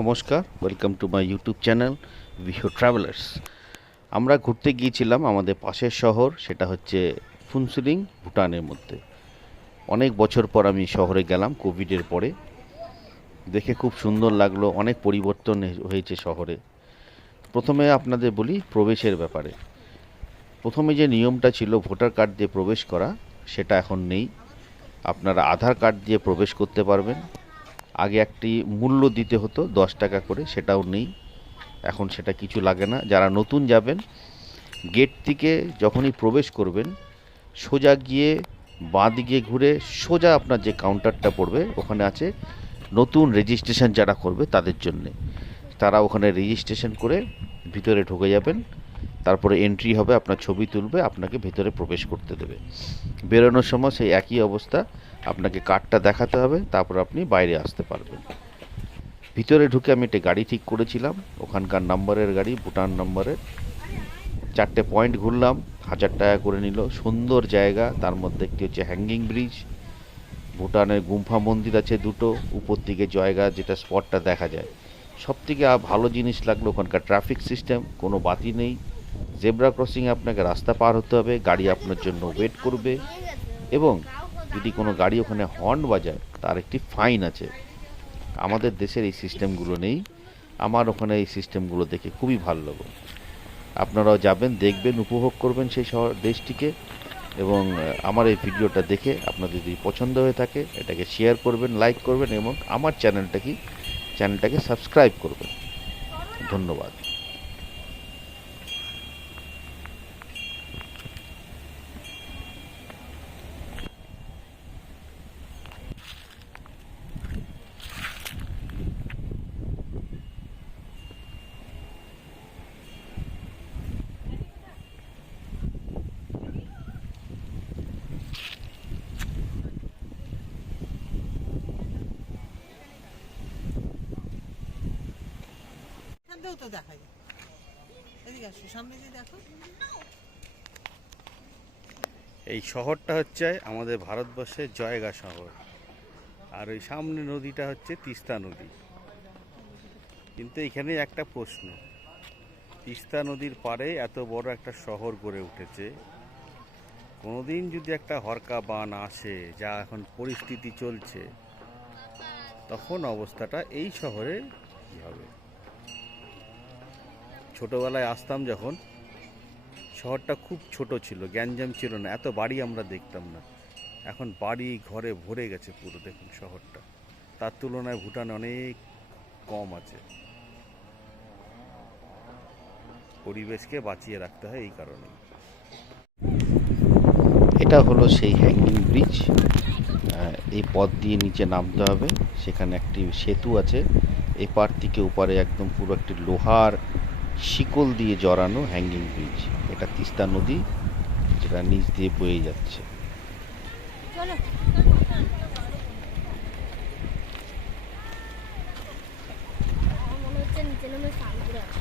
নমস্কার, welcome to my YouTube channel ভিও travellers. আমরা ঘুরতে গিয়েছিলাম আমাদের পাশের শহর, সেটা হচ্ছে ফুনসুলিং, ভুটানের মধ্যে। অনেক বছর পর আমি শহরে গেলাম কোভিডের পরে। দেখে খুব সুন্দর লাগলো, অনেক পরিবর্তন হয়েছে শহরে। প্রথমে আপনাদের বলি প্রবেশের ব্যাপারে। প্রথমে যে নিয়মটা ছিল ভোটার কার্ড দিয়ে প্রবেশ করা, সেটা এখন নেই। আপনারা আধার কার্ড দিয়ে প্রবেশ করতে পারবেন। আগে একটি মূল্য দিতে হতো 10 টাকা করে, সেটাও নেই। এখন সেটা কিছু লাগে না। যারা নতুন যাবেন, গেট থেকে যখনই প্রবেশ করবেন, সোজা গিয়ে বাঁ দিকে ঘুরে সোজা আপনার যে কাউন্টারটা পড়বে, ওখানে আছে নতুন রেজিস্ট্রেশন যারা করবে তাদের জন্যে। তারা ওখানে রেজিস্ট্রেশন করে ভিতরে ঢুকে যাবেন। তারপরে এন্ট্রি হবে, আপনার ছবি তুলবে, আপনাকে ভেতরে প্রবেশ করতে দেবে। বেরোনোর সময় সেই একই অবস্থা, আপনাকে কার্ডটা দেখাতে হবে, তারপর আপনি বাইরে আসতে পারবেন। ভিতরে ঢুকে আমি একটা গাড়ি ঠিক করেছিলাম, ওখানকার নাম্বারের গাড়ি, ভুটান নাম্বারের। 4টে পয়েন্ট ঘুরলাম, 1000 টাকা করে নিল। সুন্দর জায়গা, তার মধ্যে একটি হচ্ছে হ্যাঙ্গিং ব্রিজ। ভুটানের গুম্ফা মন্দির আছে দুটো, উপর দিকে জায়গা, যেটা স্পটটা দেখা যায়। সব থেকে ভালো জিনিস লাগলো ওখানকার ট্রাফিক সিস্টেম, কোনো বাতি নেই। জেব্রা ক্রসিংয়ে আপনাকে রাস্তা পার হতে হবে, গাড়ি আপনার জন্য ওয়েট করবে, এবং যদি কোনো গাড়ি ওখানে হর্ন বাজায় তার একটি ফাইন আছে। আমাদের দেশের এই সিস্টেমগুলো নেই। আমার ওখানে এই সিস্টেমগুলো দেখে খুবই ভালো লাগলো। আপনারাও যাবেন, দেখবেন, উপভোগ করবেন সেই শহর দেশটিকে। এবং আমার এই ভিডিওটা দেখে আপনাদের যদি পছন্দ হয়ে থাকে, এটাকে শেয়ার করবেন, লাইক করবেন, এবং আমার চ্যানেলটাকে সাবস্ক্রাইব করবেন। ধন্যবাদ। তো দেখা যায়, এদিকে আসো, সামনে যে দেখো। এই শহরটা হচ্ছে আমাদের ভারতবর্ষের জয়গা শহর, আর ওই সামনে নদীটা হচ্ছে তিস্তা নদী। কিন্তু এখানে একটা প্রশ্ন, তিস্তা নদীর পাড়ে এত বড় একটা শহর গড়ে উঠেছে, কোনোদিন যদি একটা হরকা বান আসে, যা এখন পরিস্থিতি চলছে, তখন অবস্থাটা এই শহরে কী হবে? ছোটোবেলায় আসতাম যখন, শহরটা খুব ছোট ছিল, গ্যাঞ্জাম ছিল না, এত বাড়ি আমরা দেখতাম না। এখন বাড়ি ঘরে ভরে গেছে পুরো, দেখুন শহরটা। তার তুলনায় ভুটান অনেক কম আছে। পরিবেশকে বাঁচিয়ে রাখতে হয় এই কারণে। এটা হলো সেই হ্যাঙ্গিং ব্রিজ। এই পথ দিয়ে নিচে নামতে হবে, সেখানে একটি সেতু আছে। এপার থেকে ওপারে একদম পুরো একটি লোহার শিকল দিয়ে জড়ানো হ্যাঙ্গিং ব্রিজ। এটা তিস্তা নদী, যেটা নিচ দিয়ে বয়ে যাচ্ছে। মনে হচ্ছে নিচে নেমে স্নান করে আসি।